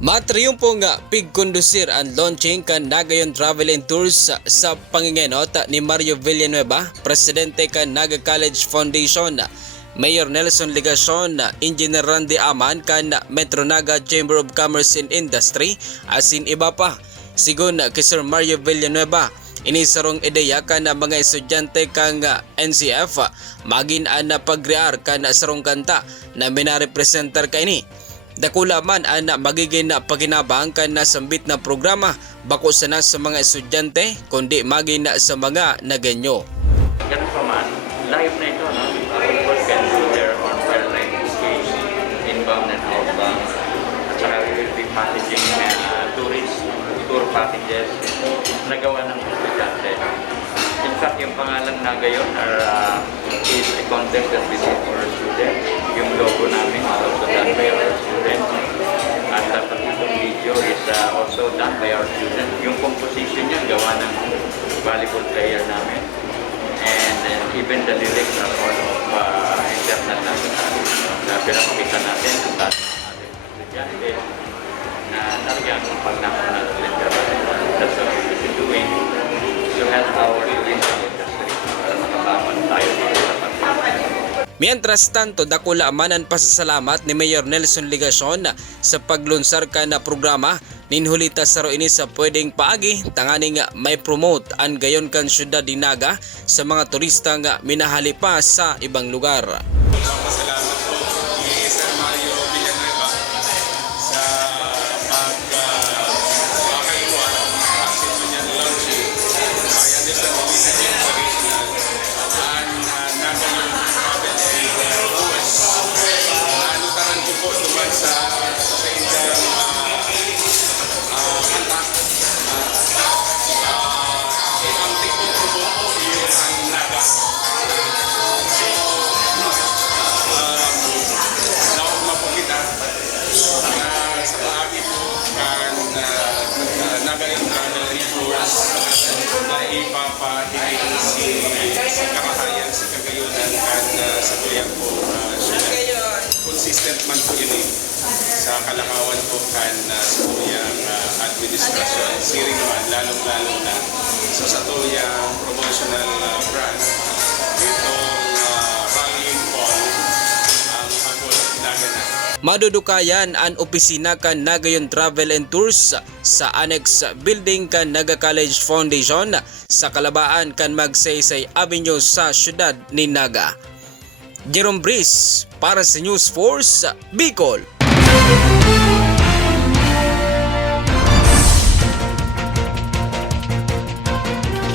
Matriyumpo nga pigkondusir ang launching kan Nagayon Travel and Tours sa pangingenot ni Mario Villanueva, presidente kan Naga College Foundation, Mayor Nelson Ligacion, Engineer Randy Aman kan Metro Naga Chamber of Commerce and Industry, asin iba pa. Sigon kay Sir Mario Villanueva, inisarong ideya kan mga estudyante kang NCF magin an pagrear kan sarong kanta na minarepresentar kaini. Dakula man ang magiging paginabang kan na sambit na programa bako sana sa mga estudyante kundi maging sa mga naganyo. Ganun pa man, live na ito, no? People can do their own airline bookings, inbound and outbound. At saka we will be packaging tour packages na gawa ng estudyante. In fact, yung pangalan na gayon is a contest that we did for our students. Yung logo namin is also done by our students. At dapat itong video is also done by our students. Yung composition niya gawa ng volleyball player namin. And then even the lyrics are all of internal natin na pinapakita natin ang dati ng ating estudyante na nagyang pag-national literature. That's what we will be doing to help our tourism industry para makabangon tayo dito sa pagkakas. Mientras tanto, dakula man ang pasasalamat ni Mayor Nelson Ligacion sa paglunsar ka na programa ninhulita sa roini sa pwedeng paagi tanganing may promote ang gayon kan syudad di Naga sa mga turista nga minahali pa sa ibang lugar. Salamat po kay Sir Mario Villanueva sa pagkakaiwan ang sito niya launching kaya din sa Regional ang Nagayon Travel and Tours. Nalutaran ko po naman sa inyong kanta. Ang tikot ko po yung ang Naga. Sa paagi po kan Nagayon Travel and Tours na ipapahiling si kamahayan sa Cagayonan kan sa tuyang po consistent man po yun sa kalakawan po kan sa tuyang administrasyon siring man lalong-lalo na sa tuyang promotional brand itong rallying call ang Hagol Naganan. Madudukayan ang opisina kan Nagayon Travel and Tours sa Annex Building kan Naga College Foundation sa kalabaan kan Magsaysay Avenue sa siyudad ni Naga. Jerome Brice para sa News Force Bicol.